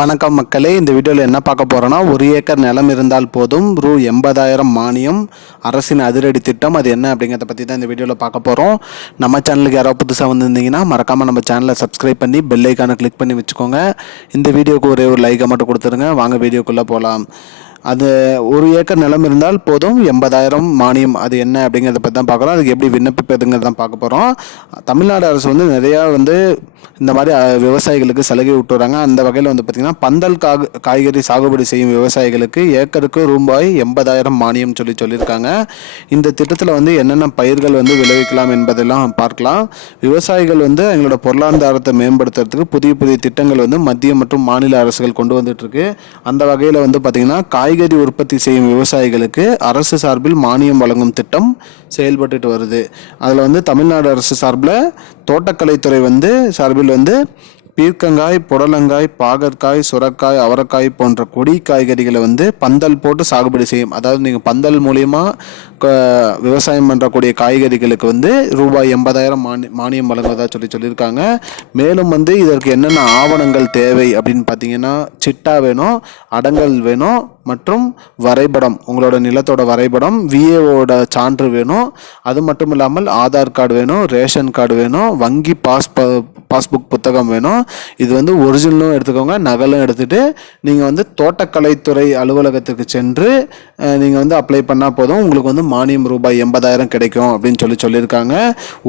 வணக்கம் மக்களே. இந்த வீடியோவில் என்ன பார்க்க போகிறோன்னா ஒரு ஏக்கர் நிலம் இருந்தால் போதும். ரூ எண்பதாயிரம் மானியம். அரசின் அதிரடி திட்டம் அது என்ன அப்படிங்கிறத பற்றி தான் இந்த வீடியோவில் பார்க்க போகிறோம் நம்ம சேனலுக்கு யாராவது புதுசாக வந்திருந்தீங்கன்னா மறக்காமல் நம்ம சேனலை சப்ஸ்கிரைப் பண்ணி பெல் ஐக்கானை கிளிக் பண்ணி வச்சுக்கோங்க. இந்த வீடியோக்கு ஒரே ஒரு லைக்கை மட்டும் கொடுத்துருங்க. வாங்க வீடியோக்குள்ளே போகலாம் அது ஒரு ஏக்கர் நிலம் இருந்தால் போதும் எண்பதாயிரம் மானியம். அது என்ன அப்படிங்கிறத பற்றி தான் பார்க்குறோம் அதுக்கு எப்படி விண்ணப்பிப்பதுங்கிறத தான் பார்க்க போகிறோம் தமிழ்நாடு அரசு வந்து நிறையா வந்து இந்த மாதிரி விவசாயிகளுக்கு சலுகை விட்டு வராங்க அந்த வகையில் வந்து பார்த்திங்கன்னா பந்தல் காக காய்கறி சாகுபடி செய்யும் விவசாயிகளுக்கு ஏக்கருக்கு ரூபாய் எண்பதாயிரம் மானியம் சொல்லி சொல்லியிருக்காங்க. இந்த திட்டத்தில் வந்து என்னென்ன பயிர்கள் வந்து விளைவிக்கலாம் என்பதெல்லாம் பார்க்கலாம். விவசாயிகள் வந்து எங்களோட பொருளாதாரத்தை மேம்படுத்துறதுக்கு புதிய புதிய திட்டங்கள் வந்து மத்திய மற்றும் மாநில அரசுகள் கொண்டு வந்துட்டுருக்கு அந்த வகையில் வந்து பார்த்திங்கன்னா காய் காய்கறி உற்பத்தி செய்யும் விவசாயிகளுக்கு அரசு சார்பில் மானியம் வழங்கும் திட்டம் செயல்பட்டுட்டு வருது. அதில் வந்து தமிழ்நாடு அரசு சார்பில் தோட்டக்கலைத்துறை வந்து சார்பில் வந்து பீர்க்கங்காய் புடலங்காய் பாகற்காய் சுரக்காய் அவரைக்காய் போன்ற கொடி காய்கறிகளை வந்து பந்தல் போட்டு சாகுபடி செய்யும். அதாவது நீங்கள் பந்தல் மூலியமா விவசாயம் பண்ணுறக்கூடிய காய்கறிகளுக்கு வந்து ரூபாய் எண்பதாயிரம் மானி மானியம் வழங்குவதா சொல்லி சொல்லியிருக்காங்க. மேலும் வந்து இதற்கு என்னென்ன ஆவணங்கள் தேவை அப்படின்னு பார்த்தீங்கன்னா சிட்டா வேணும் அடங்கல் வேணும் மற்றும் வரைபடம் உங்களோட நிலத்தோட வரைபடம் விஏஓட சான்று வேணும். அது மட்டும் இல்லாமல் ஆதார் கார்டு வேணும் ரேஷன் கார்டு வேணும் வங்கி பாஸ் பாஸ்புக் புத்தகம் வேணும். இது வந்து ஒரிஜினலும் எடுத்துக்கோங்க நகலும் எடுத்துகிட்டு நீங்கள் வந்து தோட்டக்கலைத்துறை அலுவலகத்துக்கு சென்று நீங்கள் வந்து அப்ளை பண்ணால் போதும். உங்களுக்கு வந்து மானியம் ரூபாய் எண்பதாயிரம் கிடைக்கும் அப்படின்னு சொல்லி சொல்லியிருக்காங்க.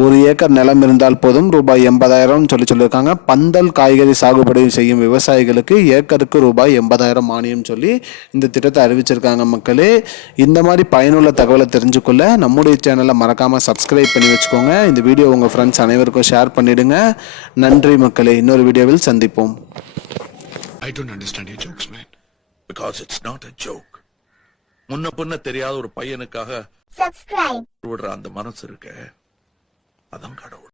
ஒரு ஏக்கர் நிலம் இருந்தால் போதும் ரூபாய் எண்பதாயிரம் சொல்லி சொல்லியிருக்காங்க. பந்தல் காய்கறி சாகுபடி செய்யும் விவசாயிகளுக்கு ஏக்கருக்கு ரூபாய் எண்பதாயிரம் மானியம் சொல்லி இந்த திட்டத்தை அறிவிச்சிருக்காங்க மக்களே. இந்த மாதிரி பயனுள்ள தகவலை தெரிஞ்சுக்கொள்ள நம்முடைய சேனலை மறக்காமல் சப்ஸ்கிரைப் பண்ணி வச்சுக்கோங்க. இந்த வீடியோ உங்கள் ஃப்ரெண்ட்ஸ் அனைவருக்கும் ஷேர் பண்ணிவிடுங்க நன்றி மக்களே இன்னொரு வீடியோவில் சந்திப்போம். I don't understand your jokes, man. because it's not a joke. முன்ன பின்ன தெரியாத ஒரு பையனுக்காக விடுற அந்த மனசு இருக்க. அதான் கடவுள்.